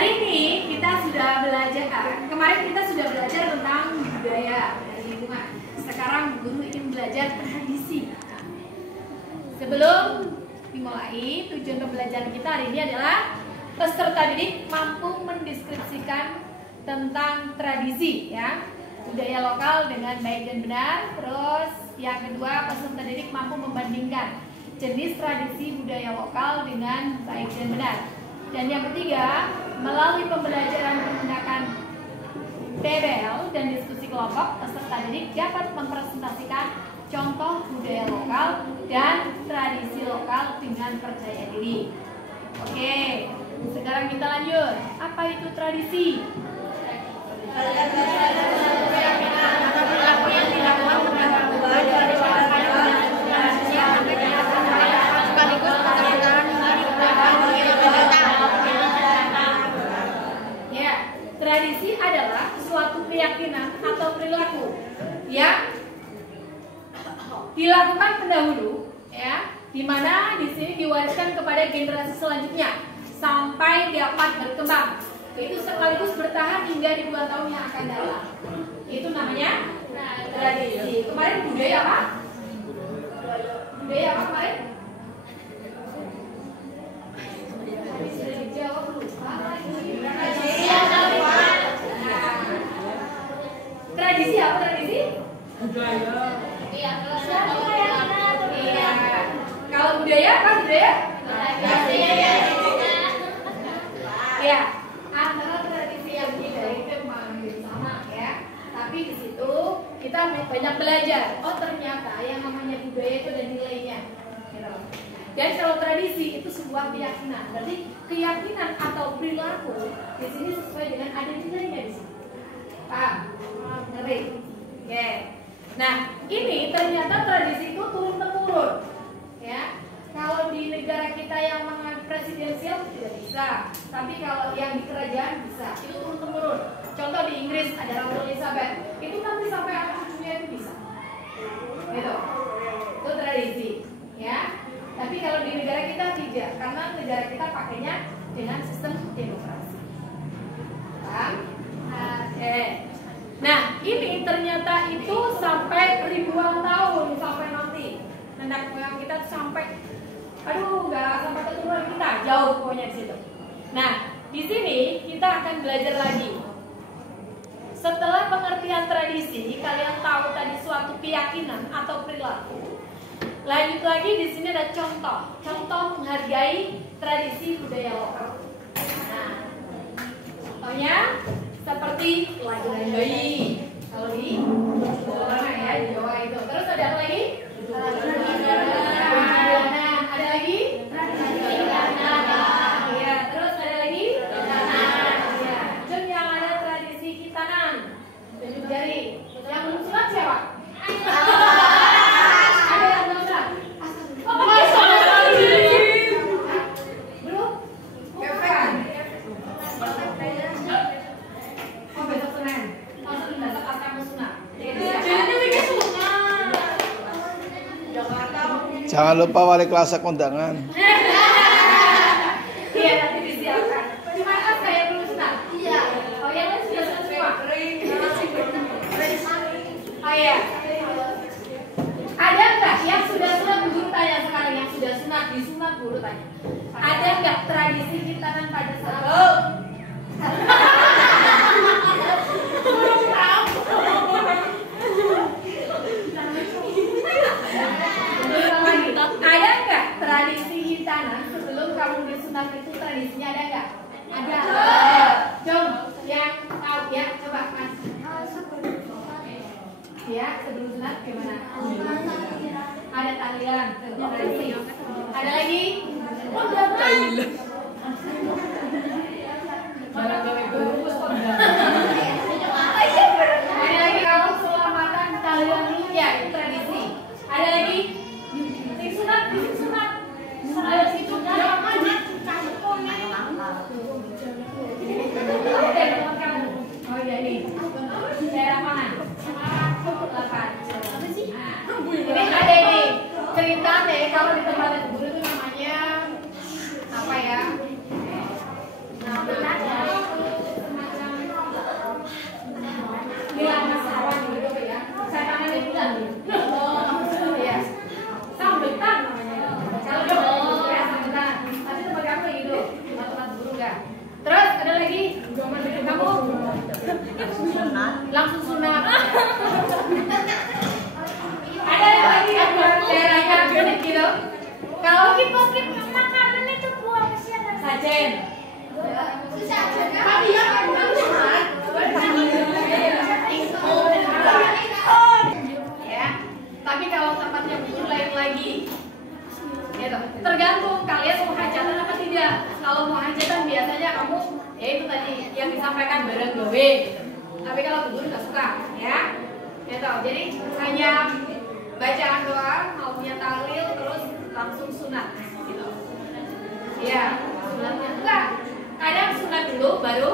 Hari ini kita sudah belajar, kemarin kita sudah belajar tentang budaya dan lingkungan. Sekarang guru ingin belajar tradisi. Sebelum dimulai, tujuan pembelajaran kita hari ini adalah peserta didik mampu mendeskripsikan tentang tradisi, ya, budaya lokal dengan baik dan benar. Terus yang kedua, peserta didik mampu membandingkan jenis tradisi budaya lokal dengan baik dan benar. Dan yang ketiga, melalui pembelajaran menggunakan TBL dan diskusi kelompok, peserta didik dapat mempresentasikan contoh budaya lokal dan tradisi lokal dengan percaya diri. Oke, sekarang kita lanjut. Apa itu tradisi? Perilaku yang dilakukan sebagai perubahan dari sekaligus pekerjaan ya, tradisi adalah suatu keyakinan atau perilaku yang dilakukan pendahulu, ya, di mana di sini diwariskan kepada generasi selanjutnya sampai dapat berkembang. Itu sekaligus bertahan hingga ribuan tahun yang akan datang. Itu namanya tradisi. Kemarin budaya apa? Budaya apa kemarin? Dijawab lupa lagi. Tradisi apa tradisi? Budaya. Iya, kalau budaya apa budaya? Ya, antara tradisi yang budaya itu sama, ya. Tapi di situ kita banyak belajar. Oh, ternyata yang namanya budaya itu ada nilainya. Gitu. Dan kalau tradisi itu sebuah keyakinan. Berarti keyakinan atau perilaku di sini sesuai dengan ada nilainya di sini. Paham? Ngerti? Oke. Nah, ini ternyata tradisi itu turun temurun, ya. Kalau di negara kita yang presidensial tidak bisa, tapi kalau yang di kerajaan bisa. Itu turun temurun. Contoh di Inggris ada Ratu Elizabeth, itu nanti sampai anak cucunya itu bisa, gitu. Itu tradisi, ya. Tapi kalau di negara kita tidak, karena negara kita pakainya dengan sistem demokrasi. Paham? Oke. Nah, ini ternyata itu sampai ribuan tahun sampai nanti nenek moyang kita sampai, aduh, nggak sampai keturunan kita, jauh pokoknya di situ. Nah, di sini kita akan belajar lagi. Setelah pengertian tradisi, kalian tahu tadi suatu keyakinan atau perilaku. Lanjut lagi, di sini ada contoh menghargai tradisi budaya lokal. Nah, contohnya seperti pelajaran bayi. Kalau di mana ya, di Jawa itu. Terus ada apa lagi? Ada lagi? Ya, terus ada lagi? Ya, dan yang ada tradisi khitanan. Tunjuk jari. Yang belum sunat siapa? Ada yang belum sunat? Belum? Bukan. Oh, besok Senin. Maksudnya besok pas kamu sunat. Jadi bikin sunat. Jangan lupa wali kelas kondangan. Iya, nanti disiapkan. Cuma kan saya belum sunat. Iya. Oh, yang lain sudah sunat semua. Oh iya. Ada nggak yang sudah sunat? Guru tanya sekarang, yang sudah sunat disunat, guru tanya. Ada nggak tradisi khitanan pada saat? Belum tahu. Ada nggak tradisi khitanan sebelum kamu disunat itu tradisinya ada nggak? Ada. Jom, yang tahu ya, coba mas. Ya, sebelum sunat gimana? Ada tahlilan, tradisi. Ada lagi? Oh, tahlilan. Barang-barang guru ada lagi kalau selamatan tahlilan dulu ya, itu tradisi. Ada lagi? Disunat. Ada situ jangan. Oh iya nih. Daerah mana? Ini ada nih cerita deh kalau di tempat guru itu namanya apa ya? Nah, Kalau Skip makanan itu buah kesiangan. sajen. Ya. Tapi kalau tempatnya bubur lain lagi. Gitu. Tergantung kalian mau hajatan apa tidak. Kalau mau hajatan biasanya kamu ya itu tadi yang disampaikan bareng gawe gitu. Tapi kalau bubur nggak suka, ya. Gitu. Jadi hanya bacaan doa, maunya tahlil terus langsung sunat gitu. Ya, sunatnya enggak. Kadang sunat dulu baru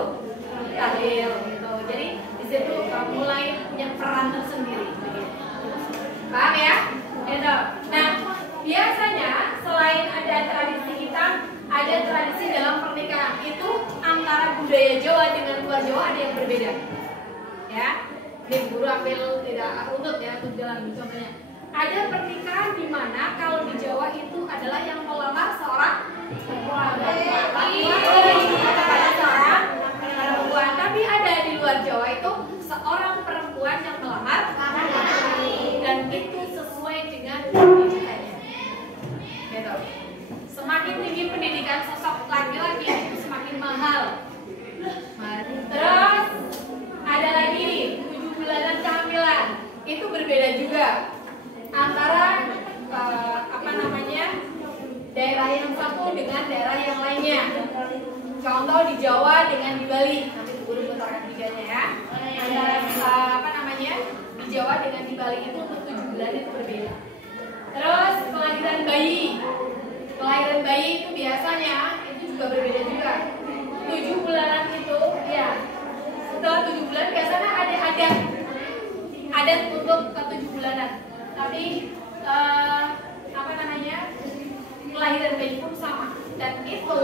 tahlil gitu. Jadi di situ mulai punya peran tersendiri. Paham ya? Gitu. Nah, biasanya selain ada tradisi kita, ada tradisi dalam pernikahan. Itu antara budaya Jawa dengan luar Jawa ada yang berbeda. Ya. Ini guru ambil tidak runut ya untuk jalan contohnya. Ada pernikahan di mana kalau di Jawa itu adalah yang melamar seorang perempuan, tapi ada di luar Jawa itu seorang perempuan yang melamar dan itu sesuai dengan pendidikannya. Gitu. Semakin tinggi pendidikan sosok laki-laki itu semakin mahal. Terus ada lagi 7 bulanan kehamilan itu berbeda juga antara daerah yang satu dengan daerah yang lainnya. Contoh di Jawa dengan di Bali. Nanti guru putarkan videonya ya. Antara di Jawa dengan di Bali itu untuk 7 bulan itu berbeda. Terus kelahiran bayi. Kelahiran bayi itu biasanya itu juga berbeda juga. 7 bulanan itu ya. Setelah 7 bulan biasanya ada adat untuk ke 7 bulanan. Tapi kelahiran bayi pun sama, dan itu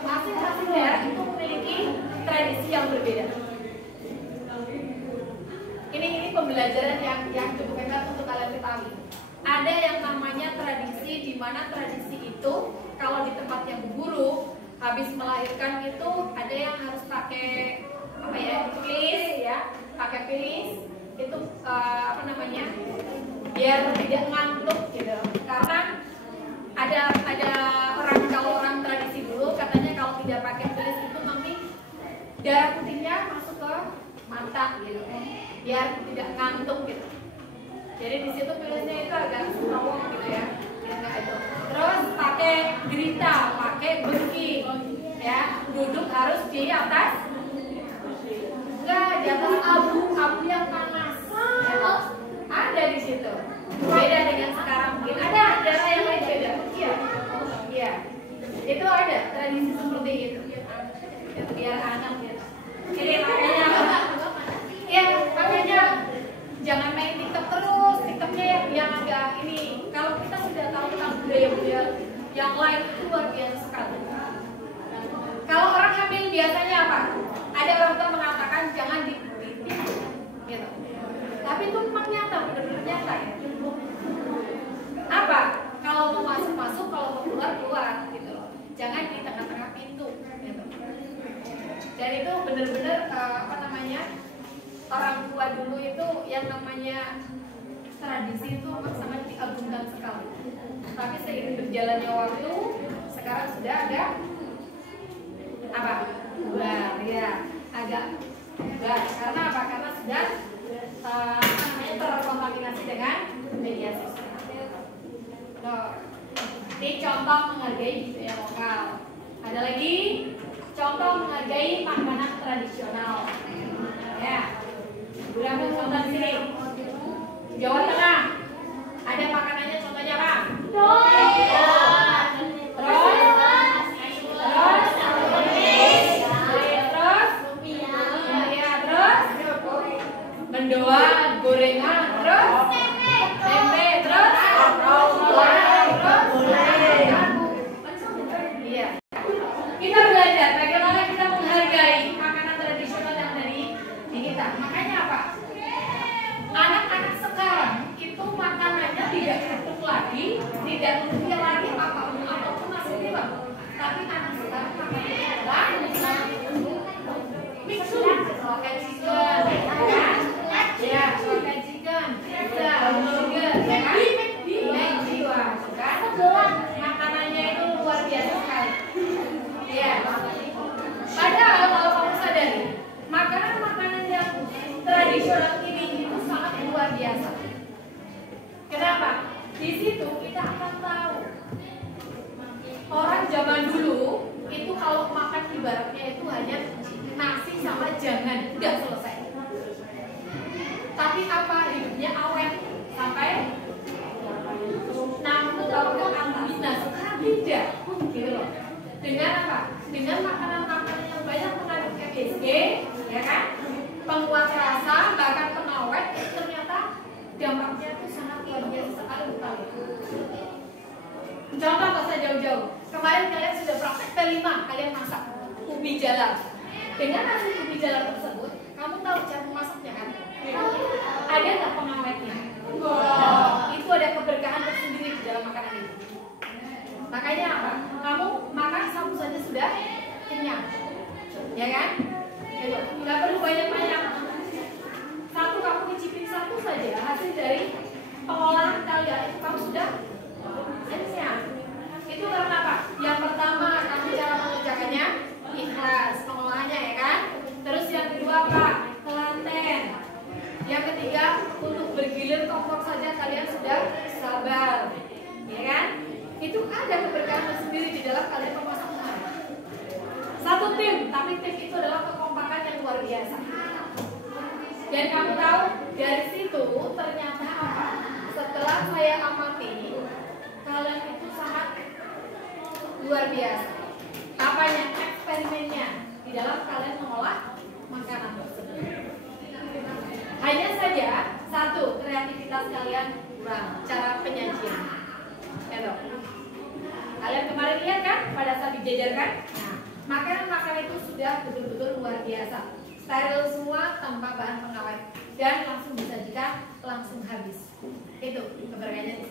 masing-masing daerah itu memiliki tradisi yang berbeda. Ini pembelajaran yang cukup hebat untuk kalian ketahui. Ada yang namanya tradisi, di mana tradisi itu kalau di tempat yang guru habis melahirkan itu ada yang harus pakai pilis ya, pakai pilis itu biar tidak ngantuk gitu. Karena ada kalau orang tradisi dulu katanya kalau tidak pakai pilis itu nanti darah putihnya masuk ke mata gitu, biar tidak ngantuk gitu. Jadi di situ pilisnya itu agak strong gitu ya, nggak itu. Terus pakai gerita, pakai beki, ya duduk harus di atas, di atas abu yang panas. Ada di situ. Beda dengan sekarang mungkin. Ada daerah yang lain beda. Iya. Itu ada tradisi seperti itu. Itu biar anak gitu. Jadi makanya jangan main TikTok terus. TikToknya yang agak ini. Kalau kita sudah tahu tentang budaya yang lain itu luar biasa sekali. Kalau orang hamil biasanya apa? Ada orang tua mengatakan jangan dititik gitu. Tapi itu memang nyata, benar-benar nyata ya. Apa? Kalau mau masuk, kalau mau keluar gitu loh. Jangan di tengah-tengah pintu gitu. Dan itu benar-benar orang tua dulu itu yang namanya tradisi itu sangat diagungkan sekali. Tapi seiring berjalannya waktu, sekarang sudah ada agak berubah. Karena apa? Karena sudah terkontaminasi dengan media sosial. Ini contoh menghargai budaya lokal. Ada lagi contoh menghargai makanan tradisional. Ya, udah ambil contoh di sini. Jawa Tengah ada makanannya, contohnya apa? Mendoan, gorengan, terus tempe, terus iya. Kita belajar bagaimana kita menghargai makanan tradisional yang dari kita. Makanya apa? Anak-anak sekarang itu makanannya tidak utuh lagi, tidak makanan-makanan yang tradisional ini itu sangat luar biasa. Kenapa? Di situ kita akan tahu orang zaman dulu itu kalau makan ibaratnya itu hanya nasi sama jangan, udah selesai. Tapi apa, hidupnya awet sampai 60 tahun ke atas. Nah sekarang tidak, gitu loh. Dengan apa? Dengan makanan-makanan yang banyak mengandung MSG, ya kan? Penguat rasa, bahkan pengawet, ternyata dampaknya itu sangat luar biasa sekali untuk kalian. Contoh nggak usah jauh-jauh. Kemarin kalian sudah praktek P5, kalian masak ubi jalar. Dengan nasi ubi jalar tersebut, kamu tahu cara memasaknya kan? Ada nggak pengawetnya? Itu ada keberkahan tersendiri di dalam makanan itu. Makanya apa? Kamu makan satu saja sudah kenyang, ya kan? Gitu. Nggak perlu banyak-banyak. Satu kamu cicipin satu saja hasil dari pengolahan kalian itu kamu sudah kenyang. Itu karena apa? Yang pertama kamu cara mengerjakannya ikhlas pengolahannya, ya kan? Terus yang kedua apa? Telaten. Yang ketiga untuk bergilir kompor saja kalian sudah sabar, ya kan? Itu ada keberkahan tersendiri di dalam kalian memasak makanan. Satu tim, tapi tim itu adalah kekompakan yang luar biasa. Dan kamu tahu dari situ ternyata apa? Setelah saya amati, kalian itu sangat luar biasa. Apanya? Eksperimennya di dalam kalian mengolah makanan tersebut. Hanya saja satu, kreativitas kalian kurang, cara penyajian. Kalian kemarin lihat kan pada saat dijajarkan? Nah, makanan-makanan itu sudah betul-betul luar biasa. Steril semua tanpa bahan pengawet dan langsung disajikan, langsung habis. Itu keberkahannya.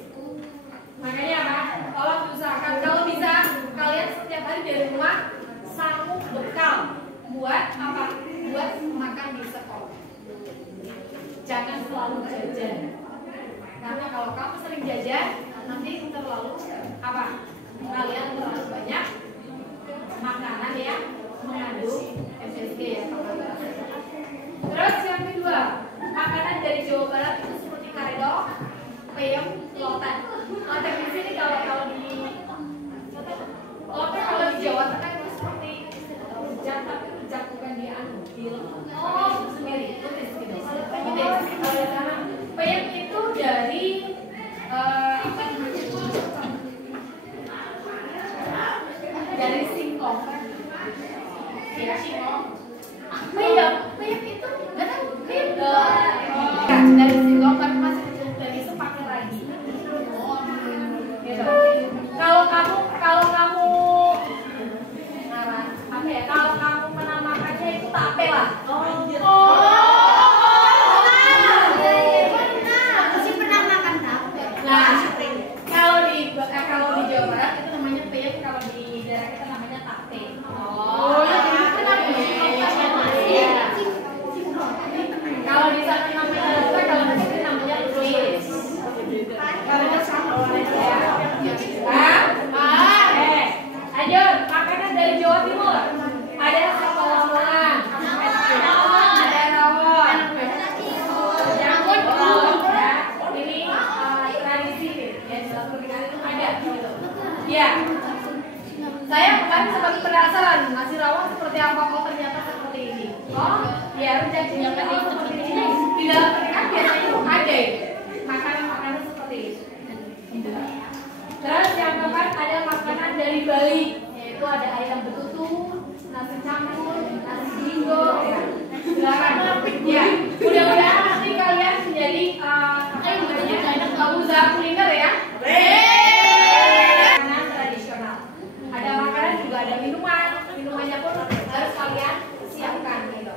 Makanya apa? Tolong diusahakan kalau bisa kalian setiap hari dari rumah sanggup bekal buat apa? Buat makan di sekolah. Jangan selalu jajan. Karena kalau kamu sering jajan, nanti terlalu apa? Kalian terlalu banyak makanan yang mengandung MSG ya. Terus yang kedua, makanan dari Jawa Barat itu seperti karedok, peyem, lotek. Lotek di sini kalau di lotek kalau di Jawa Tengah itu seperti rujak, tapi rujak bukan di itu sendiri, tulis gitu. Kalau di sana peyem itu dari apa namanya? Dari singkong. Ya singkong. Peyem itu nggak tahu peyem dari singkong tapi masih kecil dari itu pakai ragi. Gitu. Kalau kamu apa ya? Kalau kamu menamakannya itu tape lah. Kalau di Jawa Barat itu namanya peyem, kalau di daerah kita namanya tape. Kalau di sana namanya apa? Kalau di sini namanya luis. Karena sama warnanya. Lanjut, makanan dari Jawa Timur. Ada sop lamongan, ada rawon, ini tradisi ya di dalam pernikahan itu ada gitu. Ya, saya kemarin sempat penasaran nasi rawon seperti apa, kok ternyata seperti ini. Oh, ya rujak cinta seperti ini. Di dalam pernikahan biasanya itu ada makanan-makanan seperti itu. Terus yang keempat ada makanan dari Bali, yaitu ada ayam betutu, nasi campur, nasi jinggo, silakan. Ya, mudah-mudahan nanti kalian menjadi usaha kuliner ya. Makanan tradisional. Ada makanan juga ada minumannya pun harus kalian siapkan gitu.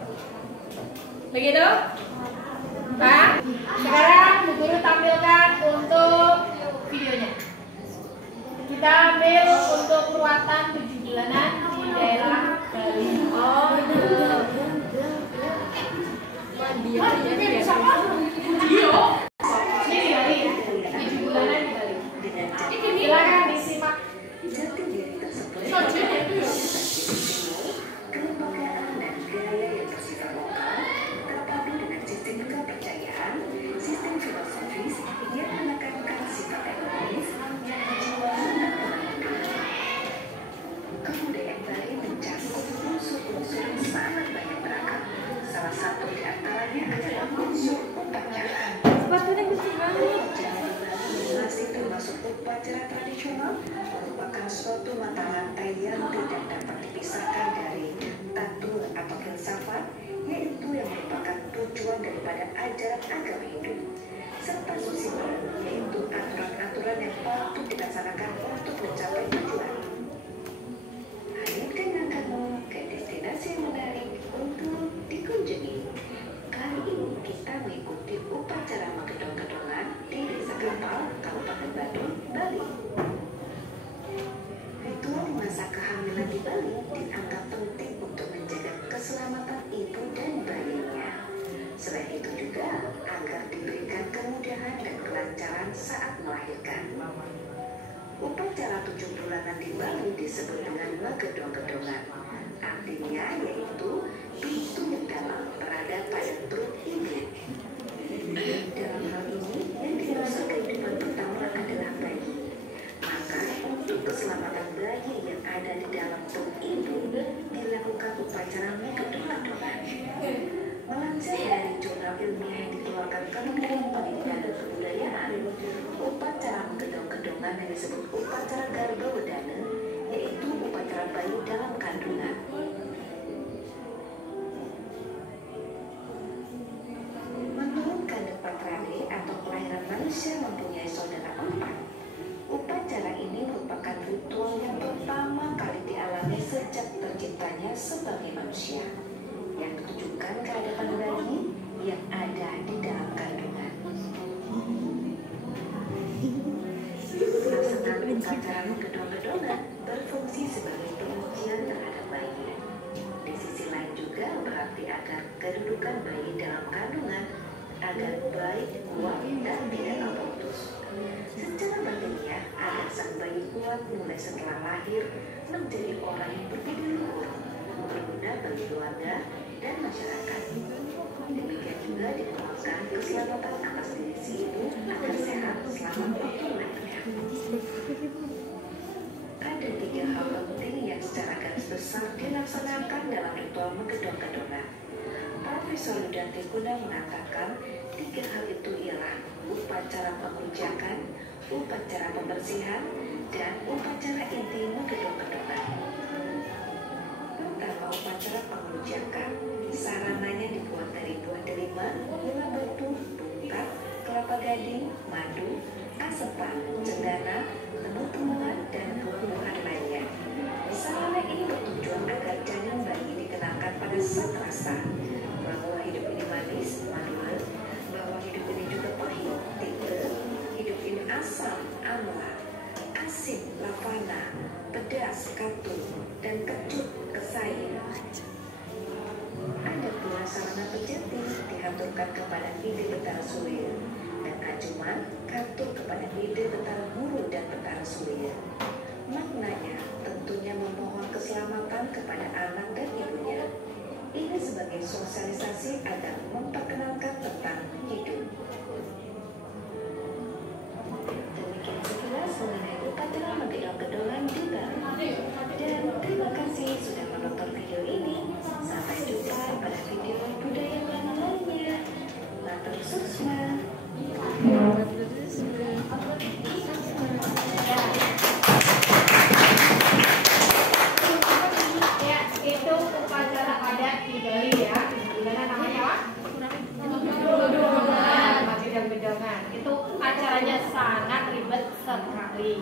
Begitu? Pak, sekarang Bu Guru tampilkan untuk videonya. Kita ambil untuk perawatan 7 bulanan di daerah Bali. Ini di Bali ya, 7 bulanan di Bali. Silakan disimak. suatu mata rantai yang tidak dapat dipisahkan dari tatur atau filsafat, yaitu yang merupakan tujuan daripada ajaran agama Hindu, serta sosial, yaitu aturan-aturan yang patut dilaksanakan untuk mencapai tujuan. Hadirkan kamu ke destinasi yang menarik untuk dikunjungi. Kali ini kita mengikuti upacara Magedong-Gedongan di Desa Kapal, Kabupaten Badung, Bali. Ritual masa kehamilan di Bali dianggap penting untuk menjaga keselamatan ibu dan bayinya. Selain itu juga agar diberikan kemudahan dan kelancaran saat melahirkan. Upacara 7 bulanan di Bali disebut dengan Magedong-Gedongan. Artinya yaitu pintu yang dalam berada pada perut ibu. Dalam hal ini, yang dirasa kehidupan pertama adalah bayi. Maka untuk keselamatan bayi yang ada di dalam perut ibu dilakukan upacara Magedong-Gedongan. Melansir dari jurnal ilmiah yang dikeluarkan Kementerian Pendidikan dan Kebudayaan, upacara Magedong-Gedongan yang disebut upacara Garbawedana, yaitu upacara bayi dalam kandungan. Menurut Kandepatrade atau kelahiran manusia mempunyai saudara 4. Upacara ini merupakan ritual yang pertama kali dialami sejak terciptanya sebagai manusia, yang menunjukkan kehadapan bayi yang ada di dalam kandungan. Pelaksanaan upacara Magedong-Gedongan berfungsi sebagai pengujian terhadap bayi. Di sisi lain juga berarti agar kedudukan bayi dalam kandungan agar baik, kuat, dan tidak abortus. Secara batinnya agar sang bayi kuat mulai setelah lahir menjadi orang yang berbudi luhur, berguna bagi keluarga dan masyarakat. Demikian juga diperlukan keselamatan atas diri si ibu agar sehat selama waktu melahirkan. Ada 3 hal penting yang secara garis besar dilaksanakan dalam ritual Magedong-Gedongan. Profesor Yudanti Guna mengatakan 3 hal itu ialah upacara pengujakan, upacara pembersihan, dan upacara inti Magedong-Gedongan. Pertama, upacara pengujakan. Sarananya dibuat dari buah delima, gula batu, bungkak, kelapa gading, madu, asepan, cendana, lembu-lembuan, dan buah-buahan lainnya. Sarana ini bertujuan agar janin bayi dikenalkan pada sang rasa bahwa hidup ini manis, manis, bahwa hidup ini juga pahit, tipe, hidup ini asam, amla, asin, lavana, pedas, katu, dan kecut, kesayin. Ada pula sarana pejati diaturkan kepada ide betara suwir, dan acuman kartu kepada ide betara guru dan betara suwir. Maknanya tentunya memohon keselamatan kepada anak dan ibunya. Ini sebagai sosialisasi agar memperkenalkan tentang hidup. Demikian sekilas mengenai upacara Magedong-Gedongan di Bali. Dan terima kasih sudah menonton video ini. Sampai jumpa pada video budaya lainnya. Matur suksma. Ya, itu upacara adat di Bali ya. Gimana namanya, Pak? Magedong-Gedongan. Itu acaranya sangat ribet sekali.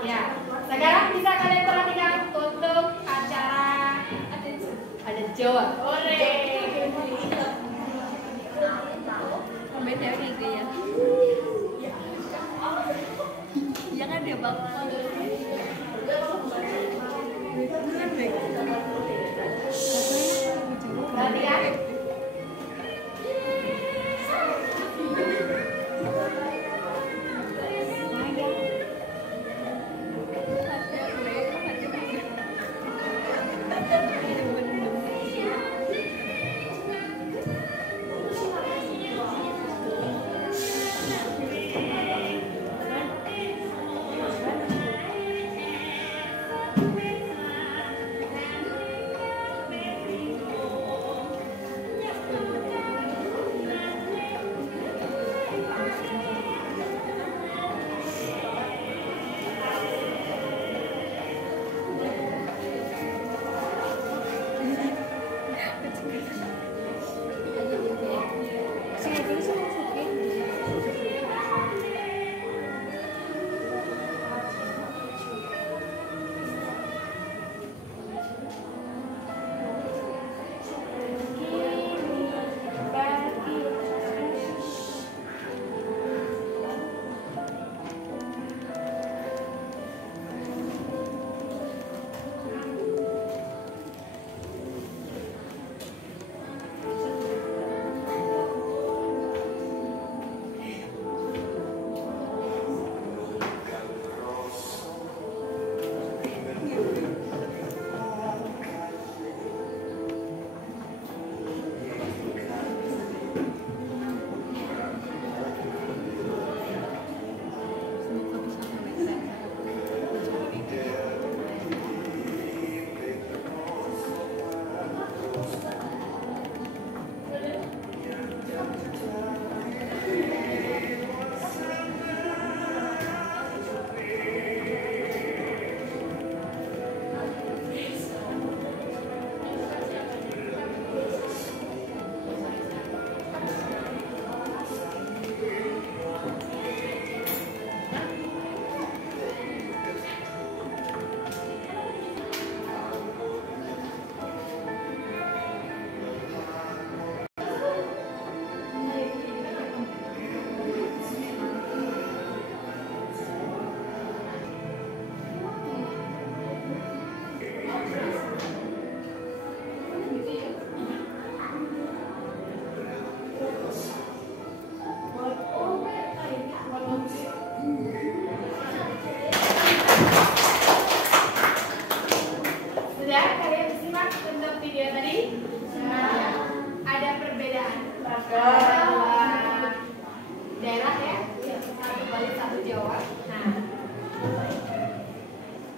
Ya. Sekarang bisa kalian perhatikan untuk acara adat Jawa. Beda nih ya. Jangan deh bang. Perhatikan.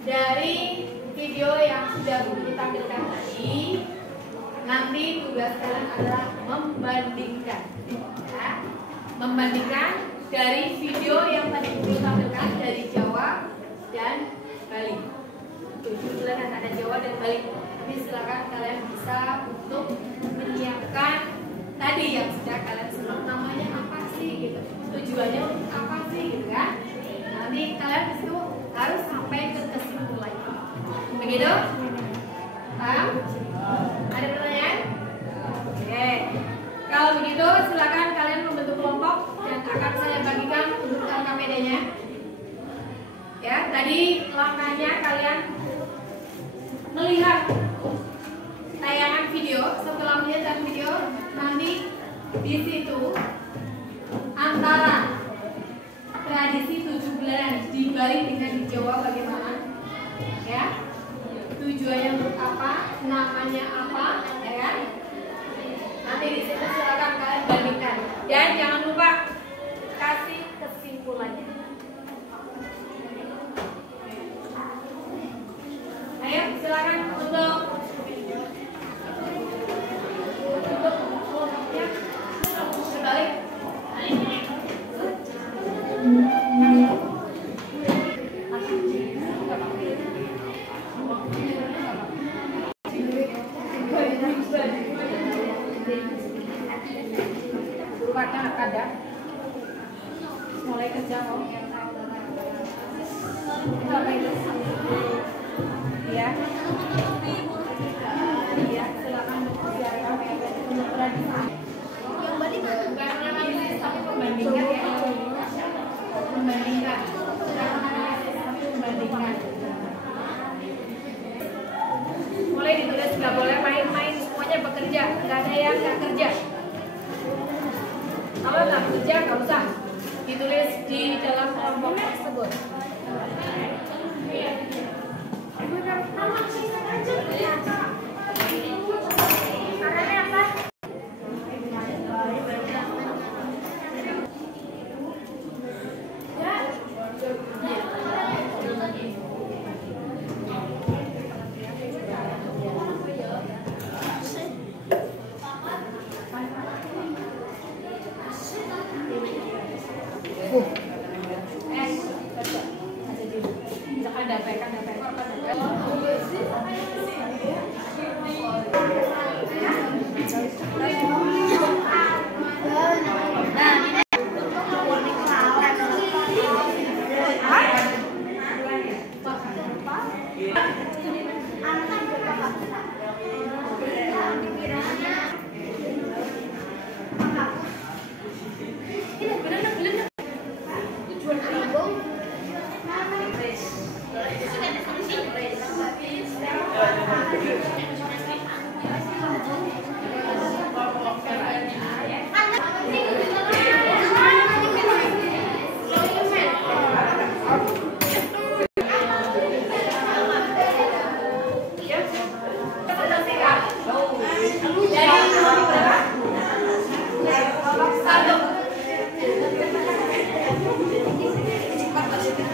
dari video yang sudah Bunda tampilkan tadi, nanti tugas kalian adalah membandingkan, ya. Membandingkan dari video yang tadi Bunda tampilkan dari Jawa dan Bali. 7 bulan ada Jawa dan Bali. Jadi silakan kalian bisa untuk menyiapkan tadi yang sudah kalian sebut, namanya apa sih gitu, tujuannya untuk apa sih gitu kan. Nanti kalian disitu harus sampai ke kesimpulan. Begitu? Paham? Ada pertanyaan? Oke. Kalau begitu silakan kalian membentuk kelompok dan akan saya bagikan untuk LKPD-nya. Ya, tadi langkahnya kalian melihat tayangan video. Setelah melihat video, nanti di situ antara tradisi 7 bulanan di Bali dengan di Jawa bagaimana, ya, tujuannya untuk apa, namanya apa, ya kan? Nanti di situ silakan kalian bandingkan dan jangan lupa kasih kesimpulannya. Ayo silakan untuk kelompoknya berbalik. Ada mulai kerja kok. Iya. Iya, silakan silakan untuk tradisi. Yang balik bukan analisis tapi membandingkan ya. Membandingkan. Bukan analisis tapi membandingkan. Mulai ditulis, nggak boleh main-main, semuanya bekerja, nggak ada yang nggak kerja. Kalau nggak kerja nggak usah ditulis di dalam kelompok tersebut.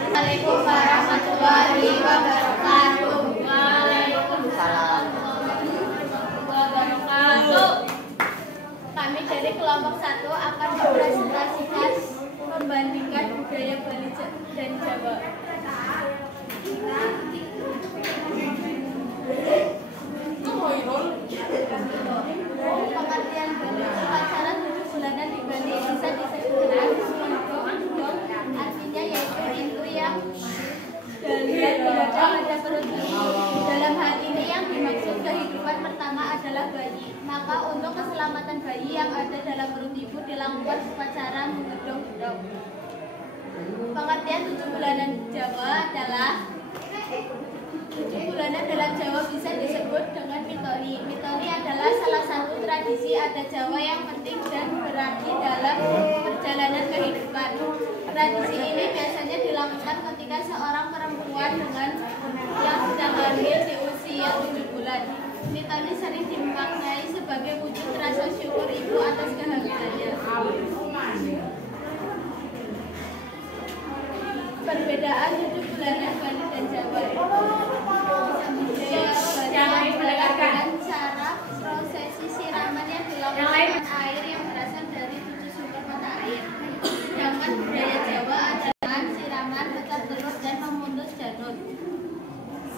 Assalamualaikum warahmatullahi wabarakatuh. Waalaikumsalam wabarakatuh. Kami dari kelompok 1 akan mempresentasikan membandingkan budaya Bali dan Jawa. Pengertian Bali, upacara 7 bulanan di Bali bisa disebutkan artinya yaitu itu yang dan ada perut ibu. Dalam hal ini yang dimaksud kehidupan pertama adalah bayi. Maka untuk keselamatan bayi yang ada dalam perut ibu dilakukan upacara menggedong-gedong. Pengertian 7 bulanan Jawa adalah 7 bulanan dalam Jawa bisa disebut dengan mitoni. Mitoni adalah salah satu tradisi adat Jawa yang penting dan berarti dalam perjalanan kehidupan. Tradisi ini biasanya dilakukan ketika seorang perempuan yang sedang hamil di usia 7 bulan. Mitoni sering dimaknai sebagai wujud rasa syukur ibu atas kehamilannya. Perbedaan 7 bulanan Bali dan Jawa.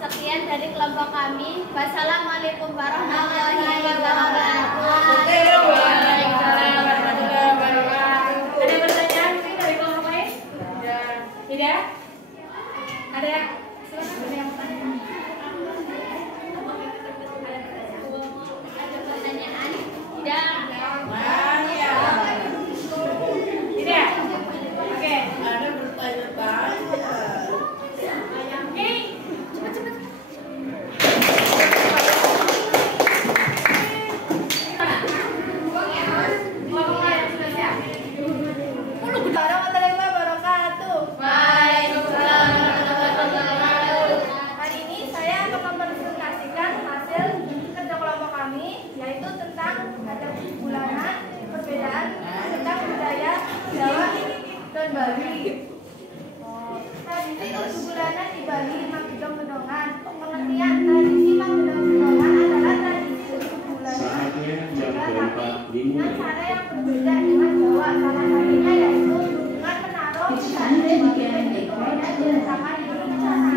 Sekian dari kelompok kami. Wassalamualaikum warahmatullahi wabarakatuh. Waalaikumsalam warahmatullahi wabarakatuh. Ada pertanyaan mungkin dari kelompok lain? Tidak? Ada? Silakan ada yang bertanya. Ada pertanyaan? Tidak. Tidak? Oke. Ada bertanya-tanya. Oke. Cepet-cepet. Kelompoknya sudah siap? Warahmatullahi wabarakatuh. Waalaikumsalam warahmatullahi wabarakatuh. Hari ini saya akan mempresentasikan hasil kerja kelompok kami, yaitu tentang ada bulanan, perbedaan tentang budaya Jawa dan Bali. Tradisi 7 bulanan di Bali, Magedong Gedongan. Pengertian tradisi Magedong Gedongan adalah tradisi 7 bulanan juga tapi dengan cara yang berbeda dengan Jawa. Salah satunya yaitu dengan menaruh sate di kemudian diletakkan di bencana.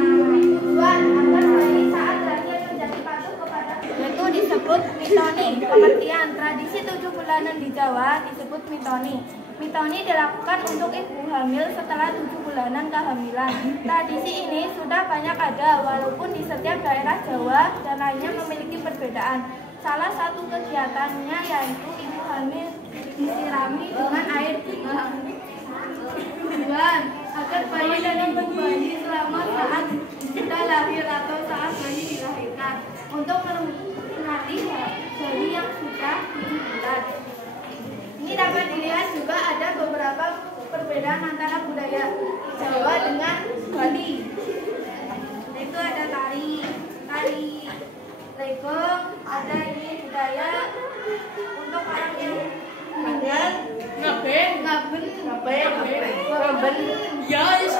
Tujuan agar Bali saat lahir menjadi patuh kepada yaitu disebut mitoni. Pengertian tradisi 7 bulanan di Jawa disebut mitoni. Mitoni dilakukan untuk ibu hamil setelah 7 bulanan kehamilan. Tradisi ini sudah banyak ada, walaupun di setiap daerah Jawa dan lainnya memiliki perbedaan. Salah satu kegiatannya yaitu ibu hamil disirami dengan air tujuan agar bayi dan ibu bayi selamat saat sudah lahir atau saat bayi dilahirkan untuk menikmati bayi yang sudah 7 bulan. Ini dapat dilihat juga ada beberapa perbedaan antara budaya Jawa dengan Bali. Itu ada tari legong, ada ini budaya untuk orang yang meninggal ngaben. Ya, Terus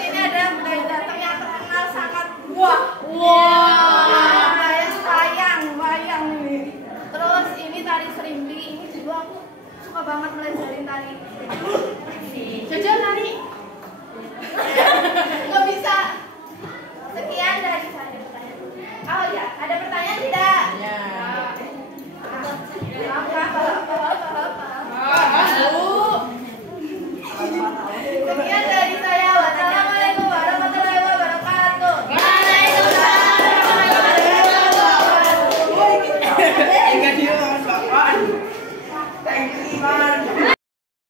ini ada budaya Batak yang terkenal sangat wayang ini. Terus ini tari serimbi, ini juga aku suka banget belajarin tari. Jojo tadi. Nggak bisa. Sekian dari saya. Oh ya, ada pertanyaan tidak? ya. Maaf kalau